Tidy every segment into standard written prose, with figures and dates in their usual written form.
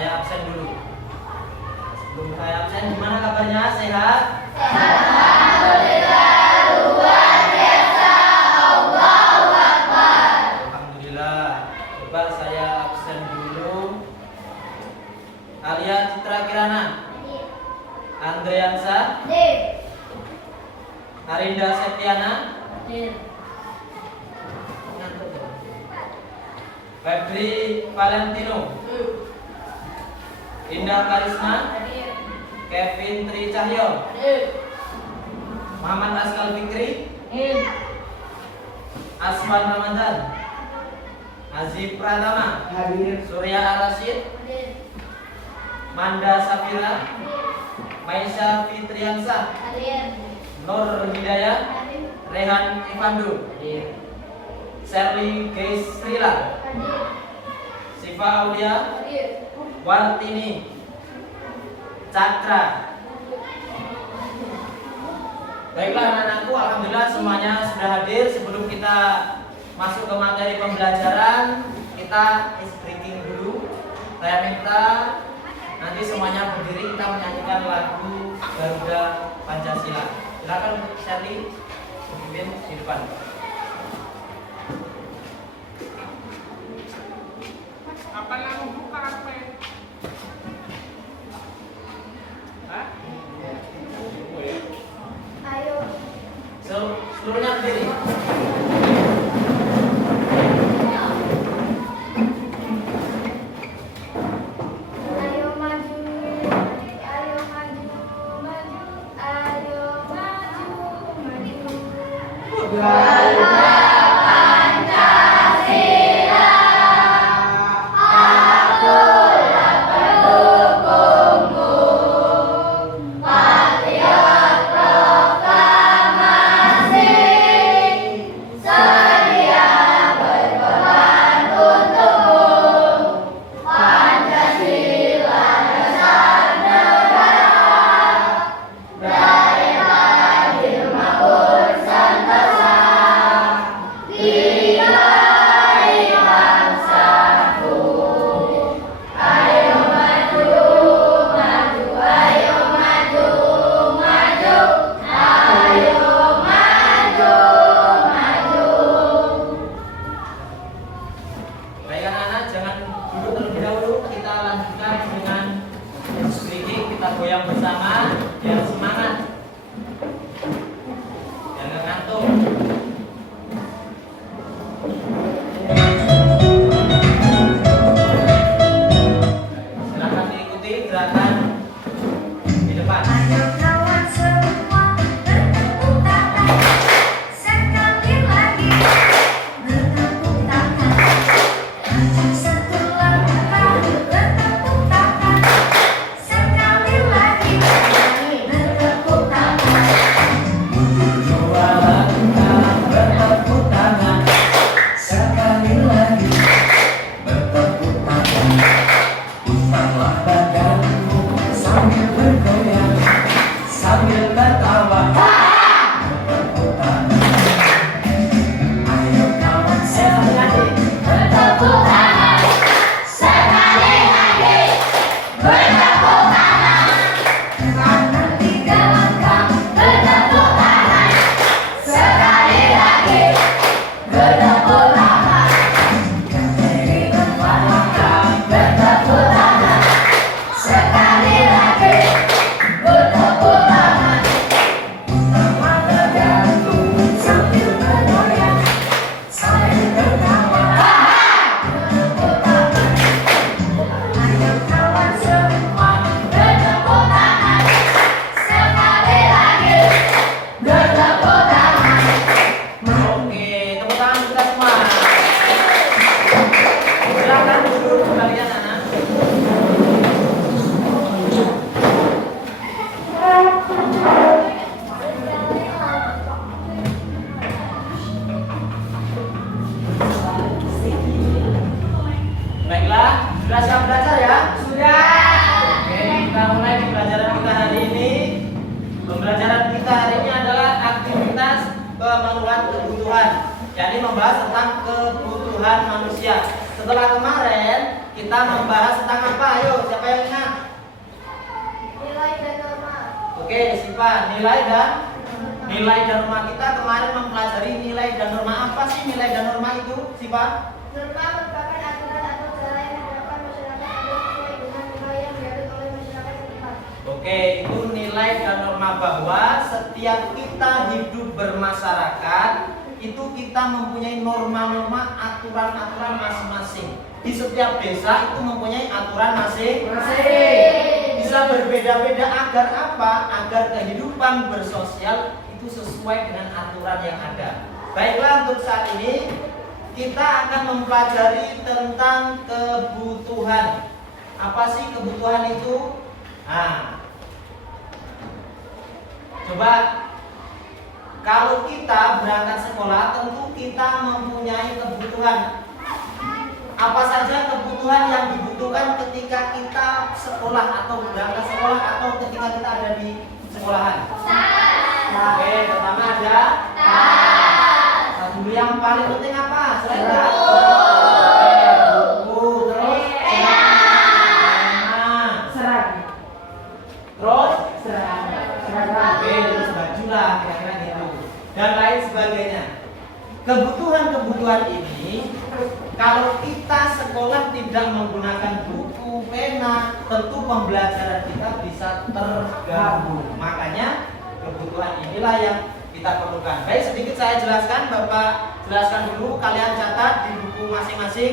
saya absen dulu. Sebelum saya absen, gimana kabarnya? Sehat? Alhamdulillah, luar biasa. Allahu Akbar. Alhamdulillah. Coba saya absen dulu. Alia Citra Kirana, Andreansa, Arinda Septiana, Febri Valentino, Indah Karisma, Kevin Tri Cahyo, Muhammad Askal Fikri, Aswan Ramadan, Azif Pratama, Surya Al-Rashid, Manda Safira, Maisha Fitriansah, Nur Hidayah, Rehan Ivandu, Sherly Gaisrila, Siva Aulia, Wartini, Cakra. Baiklah anak-anakku, alhamdulillah semuanya sudah hadir. Sebelum kita masuk ke materi pembelajaran, kita ice breaking dulu. Saya minta nanti semuanya berdiri, kita menyanyikan lagu Garuda Pancasila. Silakan untuk Sherly memimpin di depan. Apa lagu buka apa? Hah? Ayo. Seluruhnya berdiri. Ayo maju, ayo maju, maju, ayo maju, maju. Baik anak-anak, jangan duduk terlebih dahulu. Kita lanjutkan dengan speaking. Kita goyang bersama biar semangat, biar nggak ngantuk. Silakan diikuti gerakan di depan. Ayo kawan semua bertepuk tangan, sekali lagi bertepuk tangan. Maju satu langkah, bertepuk tangan, sekali lagi bertepuk tangan. Mundur dua langkah, bertepuk tangan. Sekali lagi bertepuk tangan. Putanglah badanmu sambil bergoyang, sambil tertawa. Bertepuk tangan. Ayo kawan sekali Bertepuk tangan, sekali lagi bertepuk tangan. Kanan tiga langkah, bertepuk tangan, sekali lagi bertepuk tangan. Kiri empat langkah, bertepuk tangan, sekali lagi bertepuk tangan. Putanglah badanmu sambil bergoyang, sambil tertawa. Bertepuk tangan. Ayo kawan semua bertepuk tangan, sekali lagi bertepuk tangan. Oke, tepuk tangan kita semua. Silakan duduk kembali anak-anak. Baiklah, sudah siap belajar ya? Sudah. Oke, kita mulai di pelajaran kita hari ini. Pembelajaran kita hari ini adalah aktivitas pemenuhan kebutuhan. Jadi membahas tentang kebutuhan manusia. Setelah kemarin kita Kita membahas tentang apa? Ayo, siapa yang ingat? Nilai dan norma. Oke, Sipa, nilai dan norma. Kita kemarin mempelajari nilai dan norma. Apa sih nilai dan norma itu, Sipa? Norma merupakan aturan atau cara yang diterapkan masyarakat agar sesuai dengan nilai yang dianut oleh masyarakat setempat. Oke, itu nilai dan norma bahwa setiap kita hidup bermasyarakat itu kita mempunyai norma-norma, aturan-aturan masing-masing. Di setiap desa itu mempunyai aturan masing-masing. Bisa berbeda-beda agar apa? Agar kehidupan bersosial itu sesuai dengan aturan yang ada. Baiklah, untuk saat ini kita akan mempelajari tentang kebutuhan. Apa sih kebutuhan itu? Nah, coba kalau kita berangkat sekolah tentu kita mempunyai kebutuhan. Apa saja kebutuhan yang dibutuhkan ketika kita sekolah atau berangkat sekolah atau ketika kita ada di sekolahan? Oke, pertama ada satu. Yang paling penting apa? Selain buku, terus pena, terus oke, terus baju lah, kira-kira gitu, dan lain sebagainya. Kebutuhan-kebutuhan ini kalau kita sekolah tidak menggunakan buku, pena, tentu pembelajaran kita bisa terganggu. Makanya kebutuhan inilah yang kita perlukan. Baik, sedikit saya jelaskan, Bapak jelaskan dulu, kalian catat di buku masing-masing.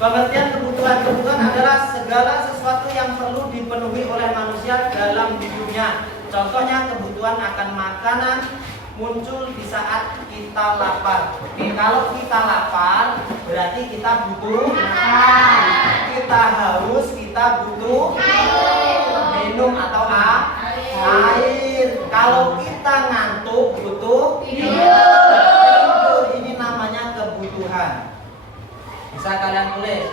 Pengertian kebutuhan adalah segala sesuatu yang perlu dipenuhi oleh manusia dalam hidupnya. Contohnya kebutuhan akan makanan muncul di saat kita lapar. Oke, kalau kita lapar berarti kita butuh makan. Kita haus, kita butuh minum atau air. Kalau kita ngantuk butuh tidur. Ini namanya kebutuhan. Bisa kalian tulis.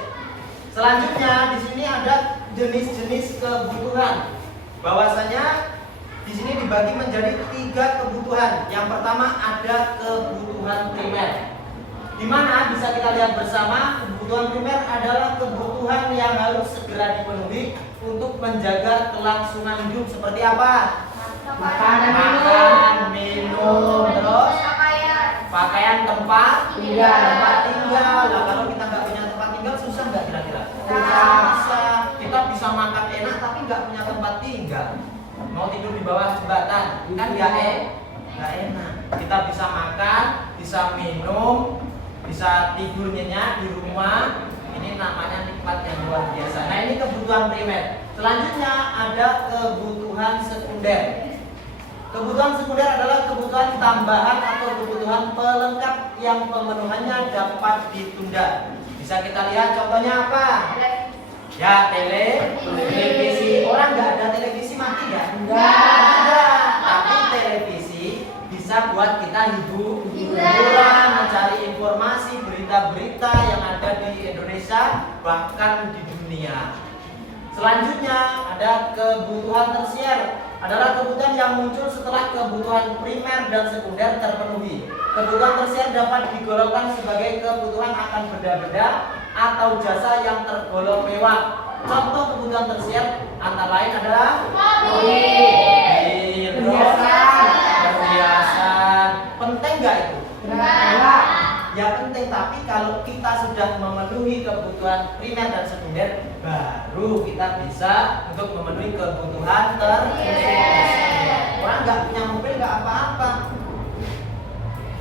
Selanjutnya di sini ada jenis-jenis kebutuhan. Bahwasanya di sini dibagi menjadi 3 kebutuhan. Yang pertama ada kebutuhan primer. Di mana bisa kita lihat bersama, kebutuhan primer adalah kebutuhan yang harus segera dipenuhi untuk menjaga kelangsungan hidup. Seperti apa? Makan, minum, terus pakaian, tempat tinggal. Nah, kalau kita nggak punya tempat tinggal susah nggak kira-kira? Susah. Kita bisa makan enak tapi nggak punya tempat tinggal. Mau tidur di bawah jembatan kan nggak enak. Kita bisa makan, bisa minum, bisa tidur nyenyak di rumah. Ini namanya nikmat yang luar biasa. Nah, ini kebutuhan primer. Selanjutnya ada kebutuhan sekunder. Kebutuhan sekunder adalah kebutuhan tambahan atau kebutuhan pelengkap yang pemenuhannya dapat ditunda. Bisa kita lihat contohnya apa? Ya, televisi. Orang nggak ada televisi mati nggak? Enggak. Tapi televisi bisa buat kita hiburan, mencari informasi, berita-berita yang ada di Indonesia bahkan di dunia. Selanjutnya ada kebutuhan tersier. Adalah kebutuhan yang muncul setelah kebutuhan primer dan sekunder terpenuhi. Kebutuhan tersier dapat digolongkan sebagai kebutuhan akan benda-benda atau jasa yang tergolong mewah. Contoh kebutuhan tersier antara lain adalah mobil, perhiasan. Penting nggak itu? Ya penting, tapi kalau kita sudah memenuhi kebutuhan primer dan sekunder, baru kita bisa untuk memenuhi kebutuhan tersier. Orang nggak punya mobil nggak apa-apa.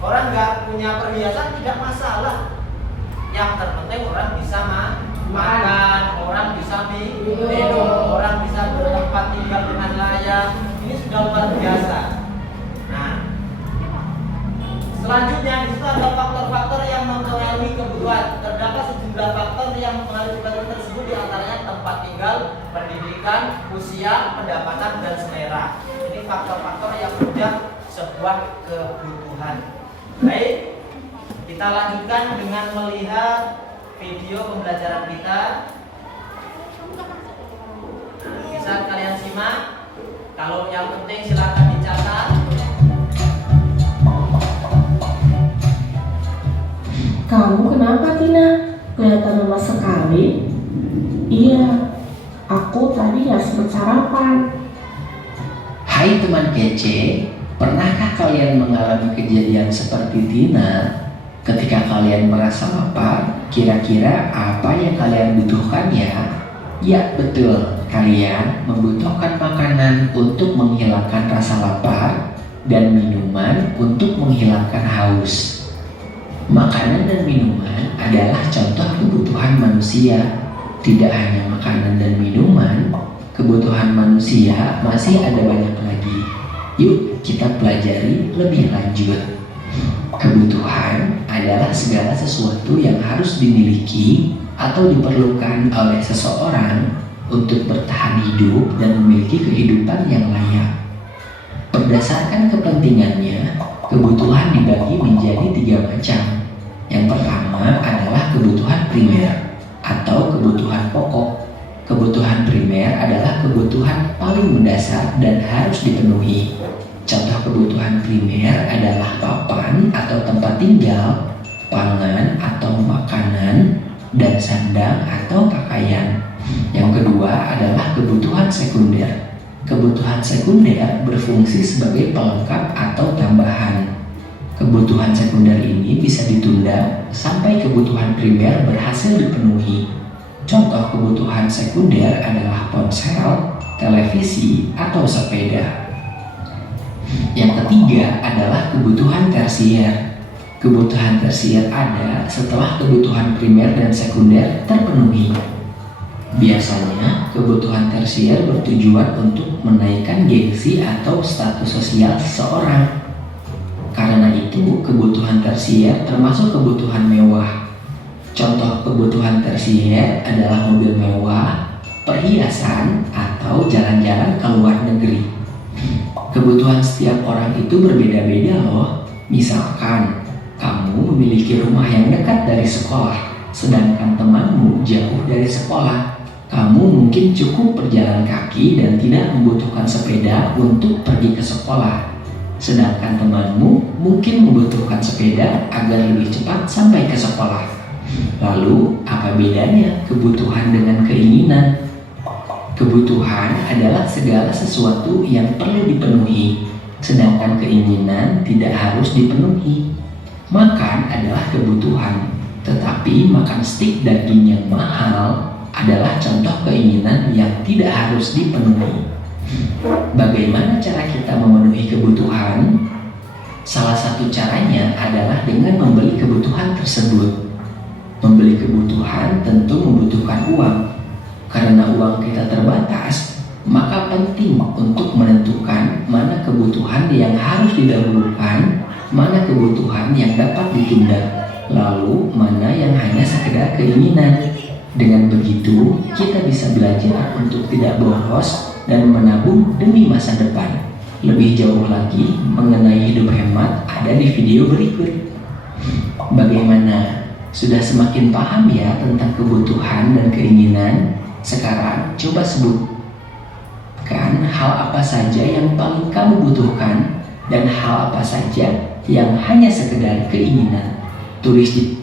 Orang nggak punya perhiasan tidak masalah. Yang terpenting orang bisa makan, orang bisa minum, orang bisa bertempat tinggal dengan layak. Ini sudah luar biasa. Nah, selanjutnya di situ ada faktor-faktor yang mempengaruhi kebutuhan. Terdapat sejumlah faktor yang mempengaruhi kebutuhan tersebut, diantaranya tempat tinggal, pendidikan, usia, pendapatan, dan selera. Ini faktor-faktor yang menunjang sebuah kebutuhan. Baik, kita lanjutkan dengan melihat video pembelajaran kita. Bisa kalian simak. Kalau yang penting silakan dicatat. Kamu kenapa, Tina? Kelihatan lemas sekali. Amin? Iya, aku tadi gak sempat sarapan. Hai teman kece, pernahkah kalian mengalami kejadian seperti Tina? Ketika kalian merasa lapar, kira-kira apa yang kalian butuhkan ya? Ya betul, kalian membutuhkan makanan untuk menghilangkan rasa lapar dan minuman untuk menghilangkan haus. Makanan dan minuman adalah contoh kebutuhan manusia. Tidak hanya makanan dan minuman, kebutuhan manusia masih ada banyak lagi. Yuk kita pelajari lebih lanjut. Kebutuhan adalah segala sesuatu yang harus dimiliki atau diperlukan oleh seseorang untuk bertahan hidup dan memiliki kehidupan yang layak. Berdasarkan kepentingannya, kebutuhan dibagi menjadi 3 macam. Yang pertama adalah kebutuhan primer atau kebutuhan pokok. Kebutuhan primer adalah kebutuhan paling mendasar dan harus dipenuhi. Contoh kebutuhan primer adalah papan atau tempat tinggal, pangan atau makanan, dan sandang atau pakaian. Yang kedua adalah kebutuhan sekunder. Kebutuhan sekunder berfungsi sebagai pelengkap atau tambahan. Kebutuhan sekunder ini bisa ditunda sampai kebutuhan primer berhasil dipenuhi. Contoh kebutuhan sekunder adalah ponsel, televisi, atau sepeda. Yang ketiga adalah kebutuhan tersier. Kebutuhan tersier ada setelah kebutuhan primer dan sekunder terpenuhi. Biasanya, kebutuhan tersier bertujuan untuk menaikkan gengsi atau status sosial seseorang. Karena itu, kebutuhan tersier termasuk kebutuhan mewah. Contoh kebutuhan tersier adalah mobil mewah, perhiasan, atau jalan-jalan ke luar negeri. Kebutuhan setiap orang itu berbeda-beda loh. Misalkan, kamu memiliki rumah yang dekat dari sekolah, sedangkan temanmu jauh dari sekolah. Kamu mungkin cukup berjalan kaki dan tidak membutuhkan sepeda untuk pergi ke sekolah. Sedangkan temanmu mungkin membutuhkan sepeda agar lebih cepat sampai ke sekolah. Lalu, apa bedanya kebutuhan dengan keinginan? Kebutuhan adalah segala sesuatu yang perlu dipenuhi, sedangkan keinginan tidak harus dipenuhi. Makan adalah kebutuhan, tetapi makan stik daging yang mahal adalah contoh keinginan yang tidak harus dipenuhi. Bagaimana cara kita memenuhi kebutuhan? Salah satu caranya adalah dengan membeli kebutuhan tersebut. Membeli kebutuhan tentu membutuhkan uang. Karena uang kita terbatas, maka penting untuk menentukan mana kebutuhan yang harus didahulukan, mana kebutuhan yang dapat ditunda, lalu mana yang hanya sekedar keinginan. Dengan begitu, kita bisa belajar untuk tidak boros dan menabung demi masa depan. Lebih jauh lagi mengenai hidup hemat ada di video berikut. Bagaimana? Sudah semakin paham ya tentang kebutuhan dan keinginan? Sekarang coba sebutkan hal apa saja yang paling kamu butuhkan dan hal apa saja yang hanya sekedar keinginan. Tulis di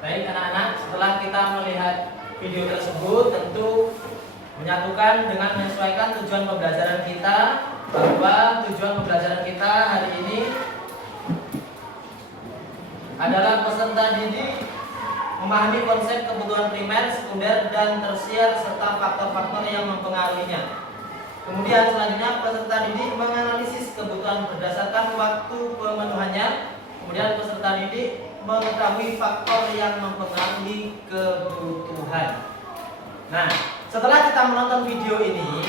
Baik anak-anak, setelah kita melihat video tersebut, tentu menyatukan dengan menyesuaikan tujuan pembelajaran kita, bahwa tujuan pembelajaran kita hari ini adalah peserta didik memahami konsep kebutuhan primer, sekunder, dan tersier serta faktor-faktor yang mempengaruhinya. Kemudian selanjutnya peserta didik menganalisis kebutuhan berdasarkan waktu pemenuhannya. Kemudian peserta didik mengetahui faktor yang mempengaruhi kebutuhan. Nah, setelah kita menonton video ini,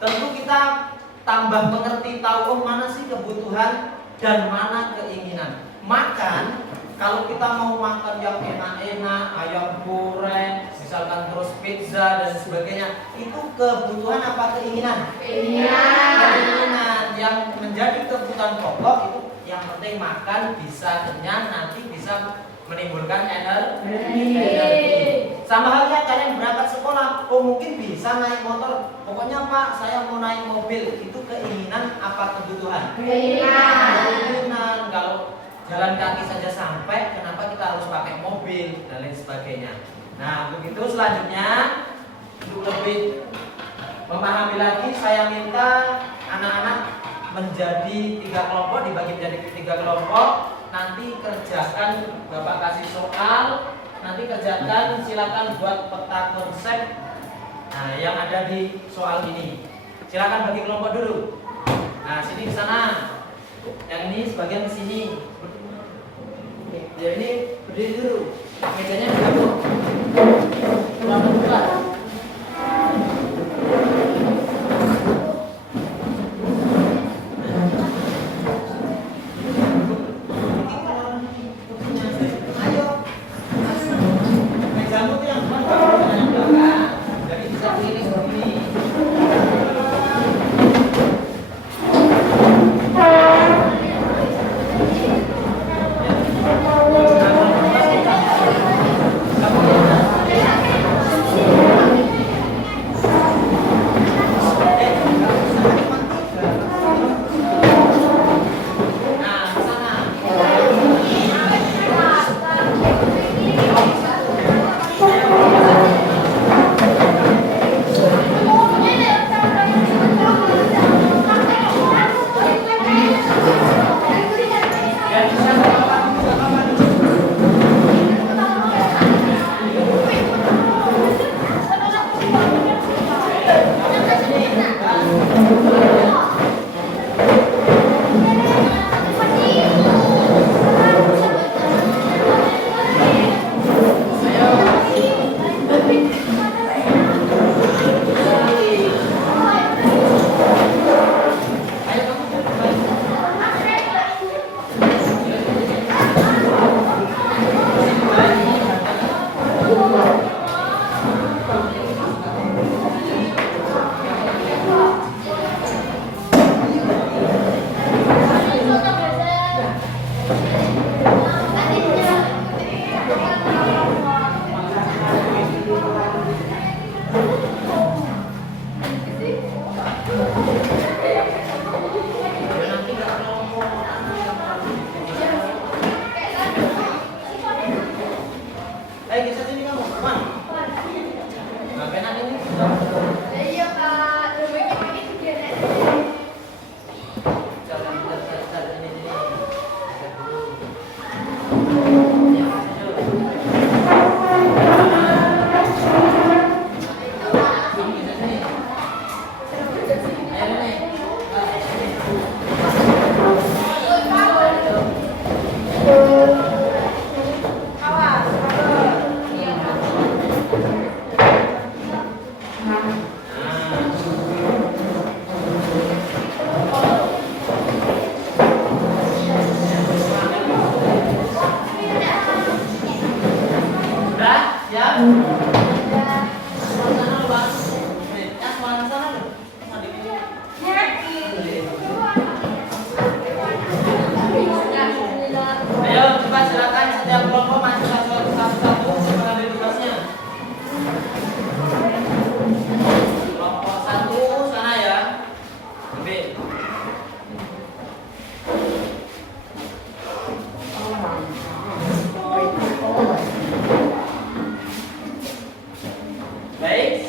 tentu kita tambah mengerti tahu oh mana sih kebutuhan dan mana keinginan. Makan, kalau kita mau makan yang enak-enak, ayam goreng, misalkan terus pizza dan sebagainya, itu kebutuhan apa keinginan? Keinginan. Yang menjadi kebutuhan pokok itu yang penting makan, bisa kenyang, nanti bisa menimbulkan energi. Sama halnya kalian berangkat sekolah, oh mungkin bisa naik motor, pokoknya Pak saya mau naik mobil, itu keinginan apa kebutuhan? Keinginan. Kalau jalan kaki saja sampai, kenapa kita harus pakai mobil dan lain sebagainya. Nah, begitu selanjutnya untuk lebih memahami lagi, saya minta anak-anak menjadi 3 kelompok, dibagi menjadi 3 kelompok. Nanti kerjakan, Bapak kasih soal, nanti kerjakan, silakan buat peta konsep. Nah, yang ada di soal ini. Silakan bagi kelompok dulu. Nah, sini ke sana. Yang ini sebagian ke sini. Ya ini berdiri dulu. Mejanya dulu. Kurang buka.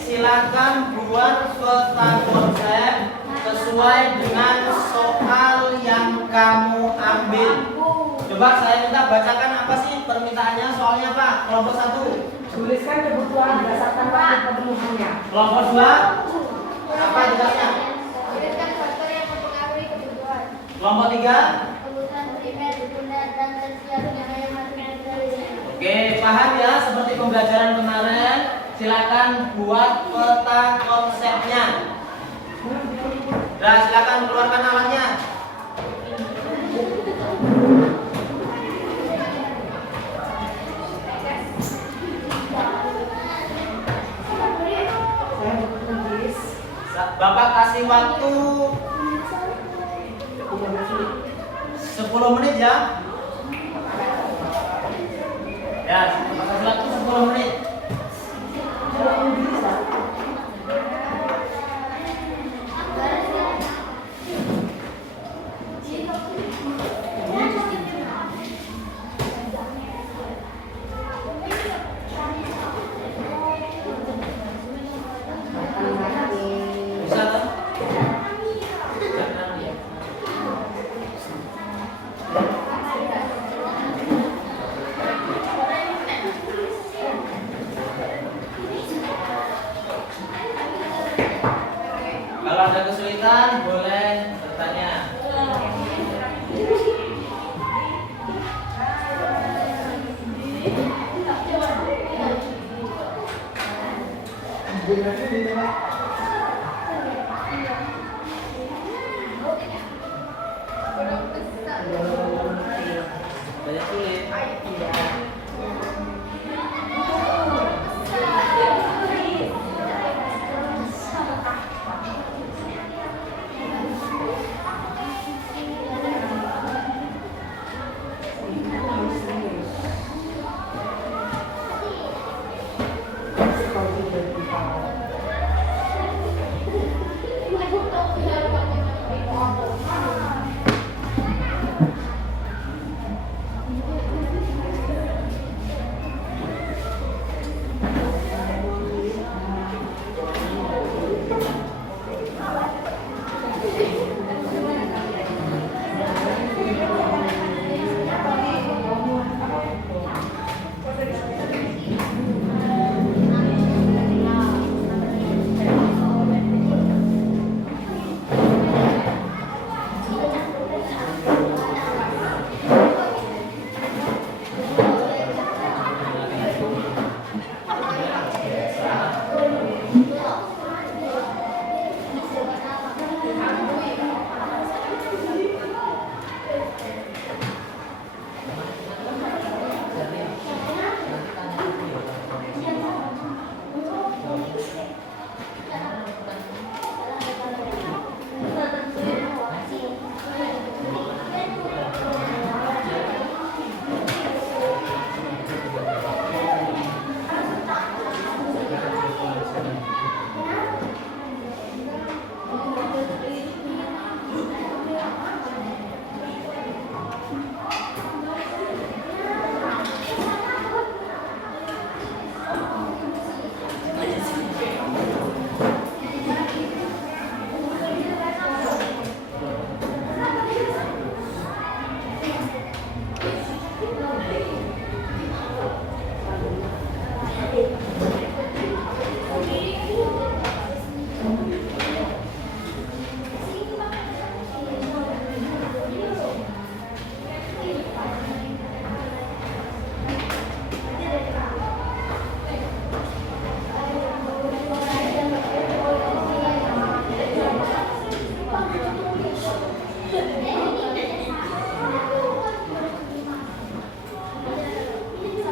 Silakan buat peta konsep sesuai dengan soal yang kamu ambil. Coba saya minta bacakan apa sih permintaannya, soalnya Pak? Kelompok 1. Tuliskan kebutuhan berdasarkan waktu pemenuhannya. Kelompok 2. Apa tugasnya? Tuliskan faktor yang mempengaruhi kebutuhan. Kelompok 3. Kebutuhan primer, sekunder, dan tersier yang masuk dari sini. Oke, paham ya seperti pembelajaran kemarin. Silakan buat peta konsepnya. Nah, silakan keluarkan alatnya. Bapak kasih waktu 10 menit ya. Ya, kasih waktu 10 menit. Banyak sulit.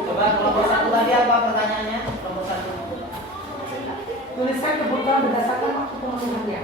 Coba kelompok satu tadi apa pertanyaannya? Kelompok satu. Tuliskan kebutuhan berdasarkan waktu pemenuhannya.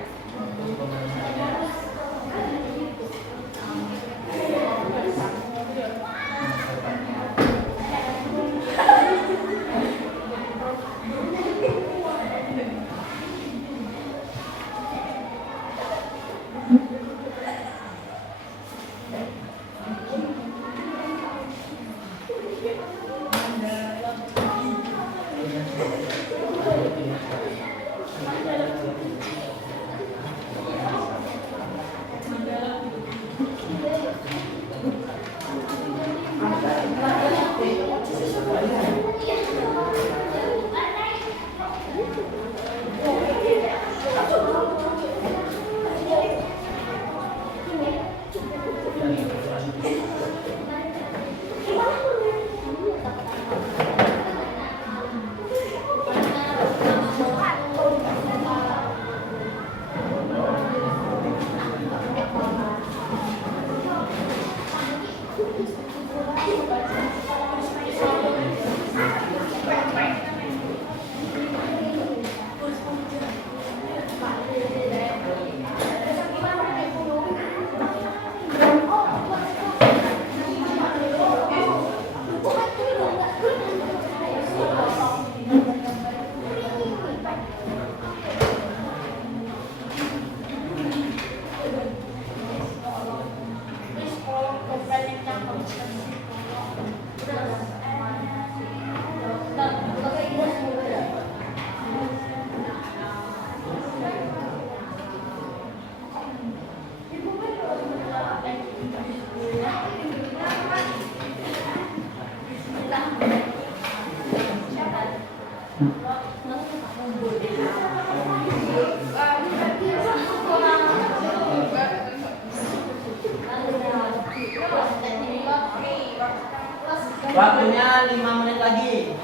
Waktunya 5 menit lagi.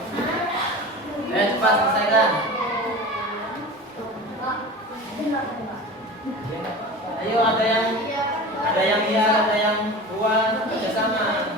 Cepat selesaikan. Ayo, ada yang iya, ada yang buat kerjasama.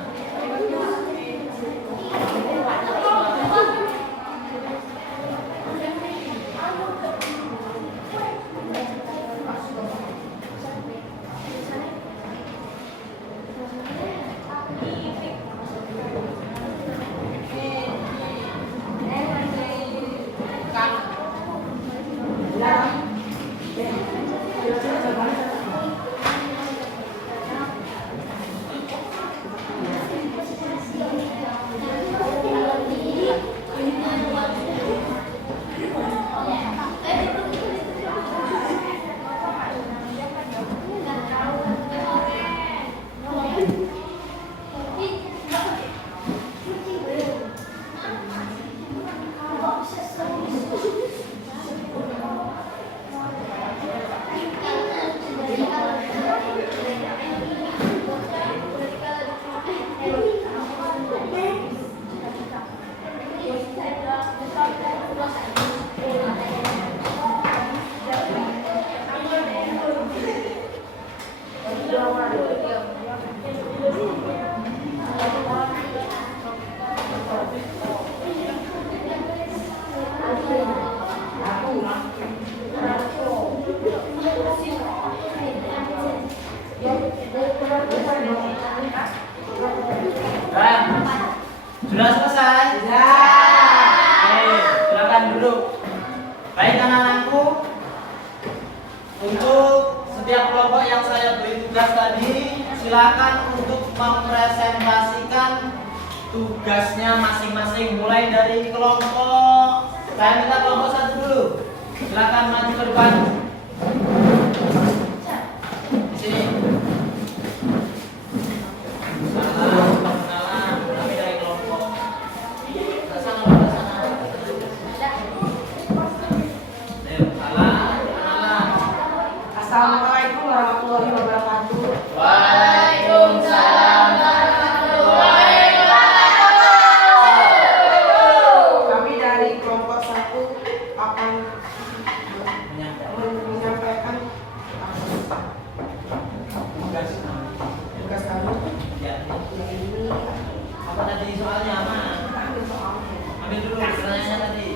Sudah selesai? Oke, silakan duduk. Baik anak-anakku, untuk setiap kelompok yang saya beri tugas tadi, silakan untuk mempresentasikan tugasnya masing-masing, mulai dari kelompok. Saya minta kelompok 1 dulu. Silakan maju ke depan. Di sini. Assalamualaikum warahmatullahi wabarakatuh. Waalaikumsalam warahmatullahi Kami dari kelompok 1 akan menyampaikan tugas kami. Ya. Yang ini Apa tadi soalnya, Ma? ambil soalnya. Ambil dulu pertanyaannya tadi.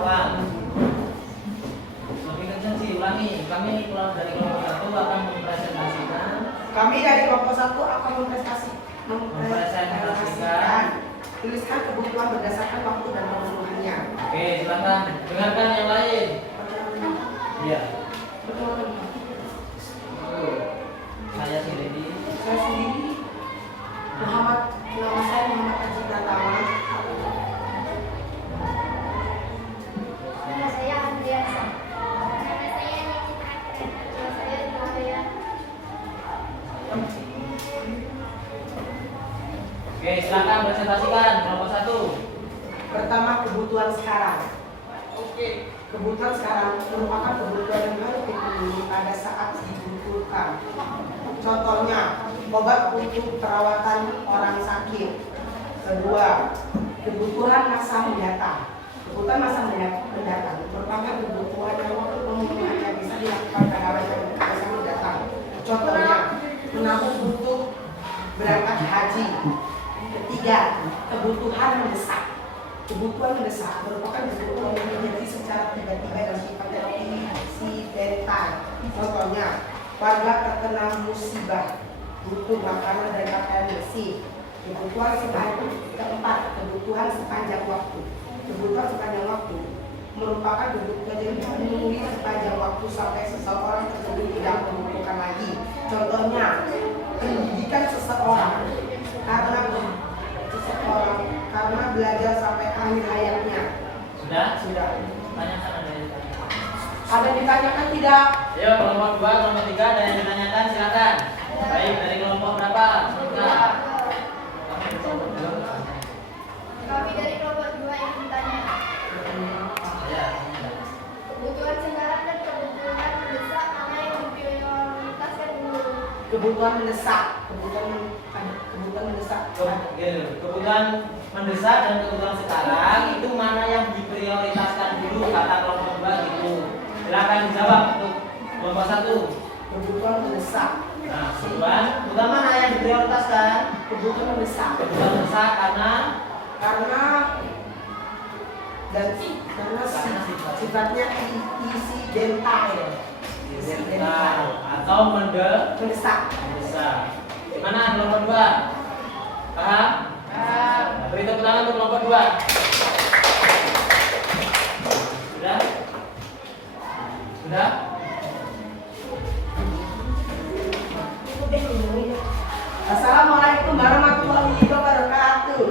Ulang. Lebih kencang sih, ulangi. Kami dari kelompok 1 akan mempresentasikan. Kami dari kelompok 1 akan Mempresentasikan. tuliskan kebutuhan berdasarkan waktu dan pemenuhannya. Oke, silakan dengarkan yang lain. Iya. Saya sendiri. Saya sendiri nama saya Muhammad Haji Pratama. Nama saya Andreasa. Nama saya Nikita. Nama saya Nuraya. Oke, silakan presentasikan kelompok 1. Pertama, kebutuhan sekarang. Kebutuhan sekarang merupakan kebutuhan yang harus dipenuhi pada saat dibutuhkan. Contohnya, obat untuk perawatan orang sakit. Kedua, kebutuhan masa mendatang. Kebutuhan masa mendatang merupakan kebutuhan yang waktu pemenuhannya bisa dilakukan pada masa mendatang. Contohnya, menabung untuk berangkat haji. Ketiga, kebutuhan mendesak. Kebutuhan mendesak merupakan kebutuhan yang terjadi secara tiba-tiba dan sifatnya insidental. Contohnya, warga terkena musibah, butuh makanan dan pakaian bersih. Kebutuhan keempat, kebutuhan sepanjang waktu. Kebutuhan sepanjang waktu merupakan kebutuhan yang memenuhi sepanjang waktu sampai seseorang tersebut tidak membutuhkan lagi. Contohnya, pendidikan seseorang karena belajar sampai akhir hayatnya. Sudah? Tanyakan ada yang ditanyakan. Ada yang ditanyakan tidak? Ayo, kelompok 2, kelompok 3 ada yang ditanyakan, silakan. Baik, dari kelompok berapa? Silakan. Kami dari kelompok 2 yang bertanya. Ya. Kebutuhan sekarang dan kebutuhan mendesak mana yang diprioritaskan dulu? Kebutuhan mendesak, kebutuhan mendesak kebutuhan mendesak dan kebutuhan sekarang itu mana yang diprioritaskan dulu kata kelompok 2 gitu. Silakan dijawab untuk kelompok 1. Kebutuhan mendesak. Nah, kebutuhan mana yang diprioritaskan? Kebutuhan mendesak. Kebutuhan mendesak karena sifatnya insidental. atau mendesak. Mana kelompok 2? Paham? Beri tepuk tangan untuk kelompok 2. Sudah? Sudah? Assalamualaikum warahmatullahi wabarakatuh.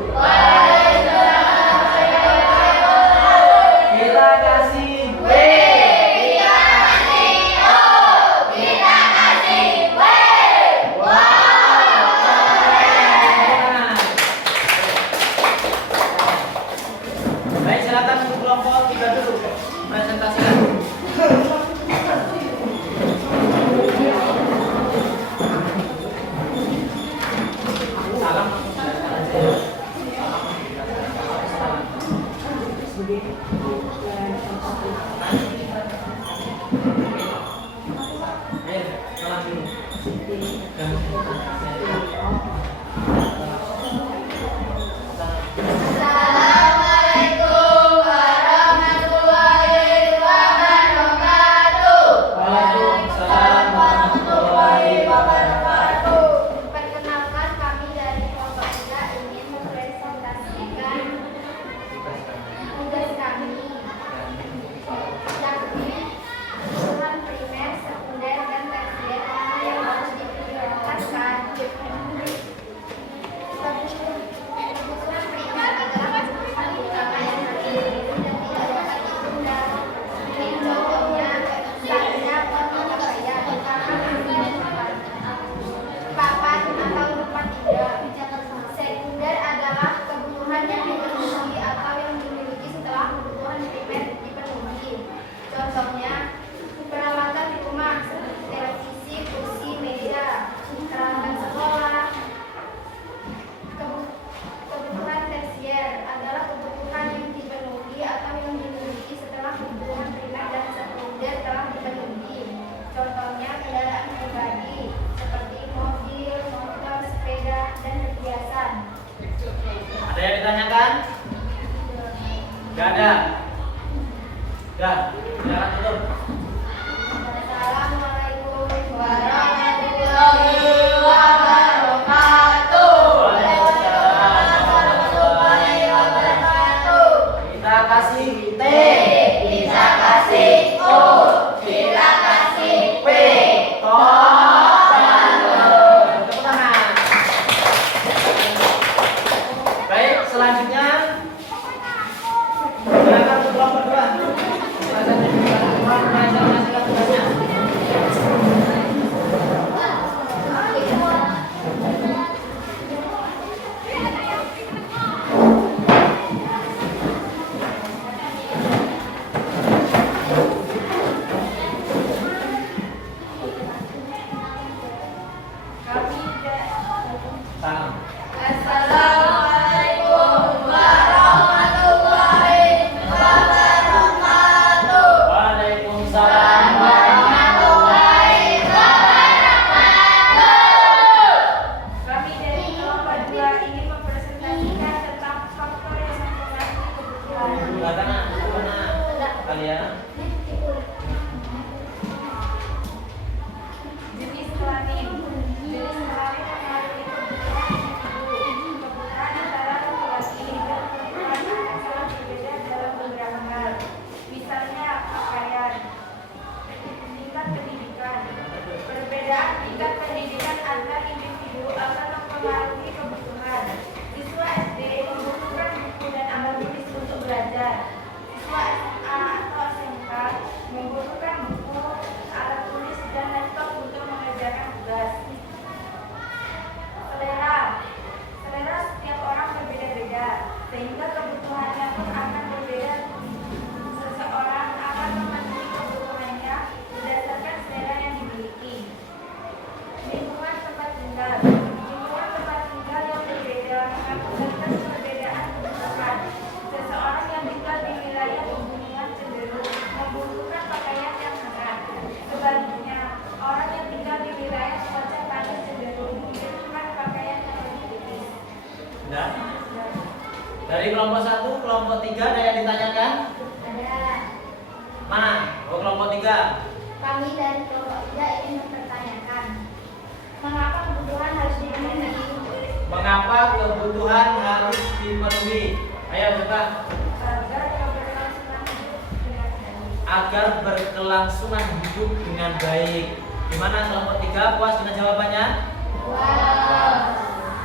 Kita kasih B. Baik, silakan untuk kelompok 3 dulu presentasikan. Salam. Salam dulu. Assalamualaikum warahmatullahi wabarakatuh. Waalaikumsalam warahmatullahi wabarakatuh. Perkenalkan, kami dari kelompok 3 ingin mempresentasikan tugas kami, yakni kebutuhan primer, sekunder, dan tersier yang harus diprioritaskan. Kebutuhan primer adalah kebutuhan utama yang harus dipenuhi dan tidak dapat ditunda. Contohnya, misalnya pemakaian, papan atau tempat tinggal. Sekunder adalah kebutuhan yang dipenuhi atau yang dimiliki setelah kebutuhan primer dipenuhi. Contohnya, peralatan di rumah seperti televisi, kursi, meja, peralatan sekolah. Kebutuhan tersier adalah kebutuhan yang dipenuhi atau yang dimiliki setelah kebutuhan primer dan sekunder telah dipenuhi. Contohnya kendaraan pribadi seperti mobil, motor, sepeda, dan perhiasan. Ada yang ditanyakan? Gak ada. Sudah, silakan tutup. Assalamualaikum warahmatullahi wabarakatuh. Waalaikumsalam warahmatullahi wabarakatuh. Kita kasih T. Kita kasih O, kita kasih P. Tepuk tangan. Baik, selanjutnya silakan untuk kelompok 2. Silakan tugasnya. Salam. Assalamualaikum warahmatullahi wabarakatuh. Waalaikumsalam Warahmatullahi wabarakatuh. Kami dari kelompok 2 ingin mempresentasikan tentang faktor yang mempengaruhi kebutuhan. Mana kalian? Jenis kelamin. Jenis kelamin mempengaruhi kebutuhan individu. Kebutuhan antara laki-laki dan perempuan akan sangat berbeda dalam beberapa hal. Misalnya pakaian, tingkat pendidikan. Perbedaan tingkat pendidikan antar individu akan mempengaruhi kebutuhan. Siswa SD membutuhkan buku dan alat tulis untuk belajar. Siswa SMA atau SMP mengakibatkan perbedaan kebutuhan. Seseorang yang tinggal di wilayah pegunungan cenderung membutuhkan pakaian yang hangat. Sebaliknya, orang yang tinggal di wilayah cuaca panas cenderung membutuhkan pakaian yang lebih tipis. Nah, dari kelompok 1, kelompok 3 ada yang ditanyakan? Ada. Mana? Oh, kelompok 3. Kami dari kelompok 3 ingin mempertanyakan, mengapa kebutuhan harus dipenuhi? Mengapa kebutuhan harus dipenuhi? Ayo coba. Agar berkelangsungan hidup dengan baik. Gimana kelompok 3 puas dengan jawabannya? Wow.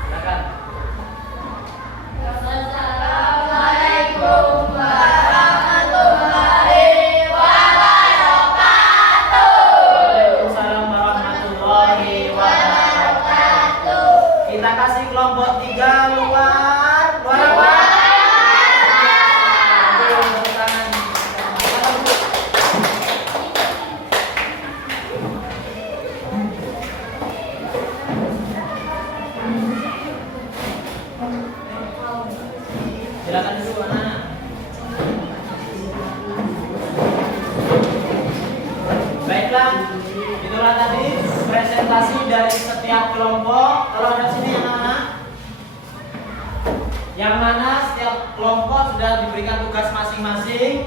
Silakan. Assalamualaikum warahmatullahi wabarakatuh. Waalaikumsalam warahmatullahi wabarakatuh. Kita kasih kelompok 3 luar apa? Ayo, tepuk tangan. Silakan dulu anak. Baiklah, itulah tadi presentasi dari setiap kelompok. Kalau ada sini yang mana setiap kelompok sudah diberikan tugas masing-masing.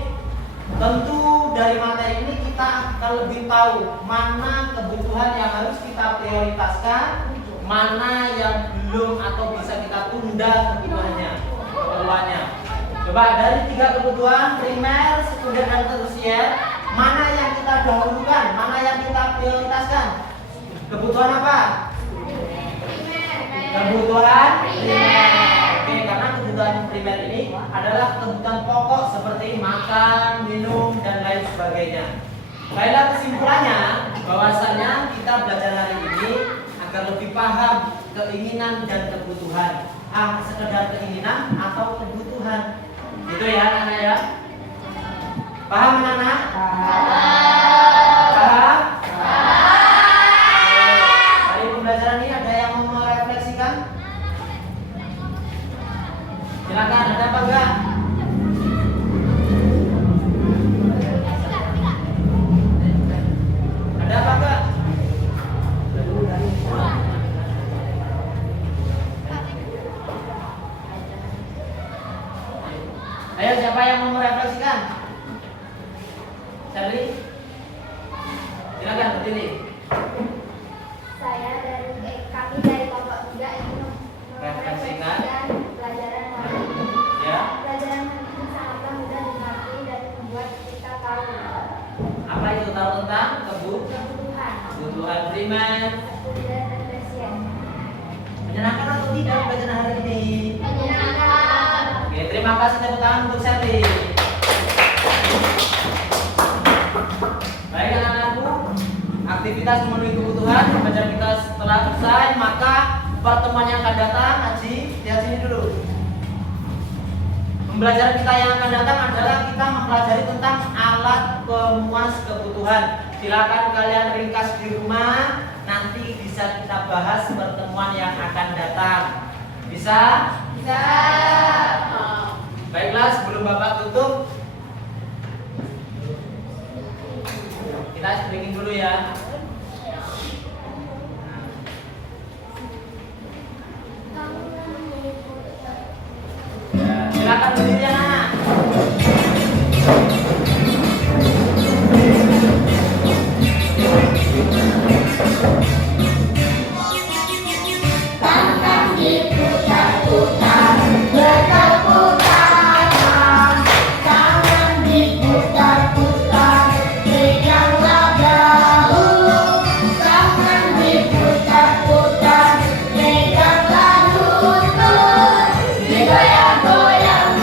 Tentu dari materi ini kita akan lebih tahu mana kebutuhan yang harus kita prioritaskan, mana yang belum atau bisa kita tunda kebutuhannya. Coba dari 3 kebutuhan primer, sekunder dan tersier, mana yang kita dahulukan, mana yang kita prioritaskan? Kebutuhan apa? Kebutuhan primer. Oke, karena kebutuhan primer ini adalah kebutuhan pokok seperti makan, minum dan lain sebagainya. Baiklah, kesimpulannya bahwasannya kita belajar hari ini agar lebih paham keinginan dan kebutuhan. Sekedar keinginan atau kebutuhan. Gitu ya anak-anak ya. Paham anak-anak? Paham? Dari pembelajaran ini ada yang mau merefleksikan? Silakan, ada apa enggak? Ada apa enggak? Ayo, siapa yang mau merefleksikan? Charlie? Silakan berdiri. Kami dari kelompok 3 ingin Refleksikan. pelajaran hari ini. Ya. Pelajaran hari ini sangatlah mudah dimengerti dan membuat kita tahu Apa itu tahu tentang kebutuhan primer? sekunder dan tersier. Menyenangkan atau tidak pelajaran hari ini? Menyenangkan. Oke, terima kasih tepuk tangan untuk Sally. Baik anak-anakku, aktivitas memenuhi kebutuhan pembelajaran kita setelah selesai, maka pertemuan yang akan datang, Haji, lihat sini dulu. Pembelajaran kita yang akan datang adalah kita mempelajari tentang alat pemuas kebutuhan. Silakan kalian ringkas di rumah, nanti bisa kita bahas pertemuan yang akan datang. Bisa? Bisa. Baiklah, sebelum Bapak tutup, kita breaking dulu ya. Silakan berdiri anak. Goyang-goyang,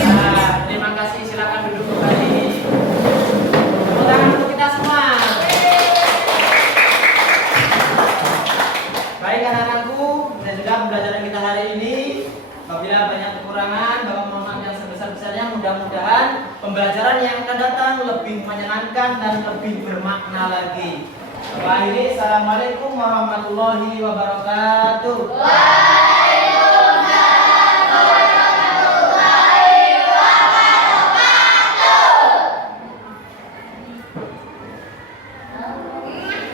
Nah, terima kasih. Silakan duduk kembali. Tepuk tangan untuk kita semua. Baik anak-anakku, dan juga pembelajaran kita hari ini. Apabila banyak kekurangan, Bapak mohon maaf yang sebesar-besarnya. Mudah-mudahan pembelajaran yang akan datang lebih menyenangkan dan lebih bermakna lagi. Akhiri, assalamualaikum warahmatullahi wabarakatuh.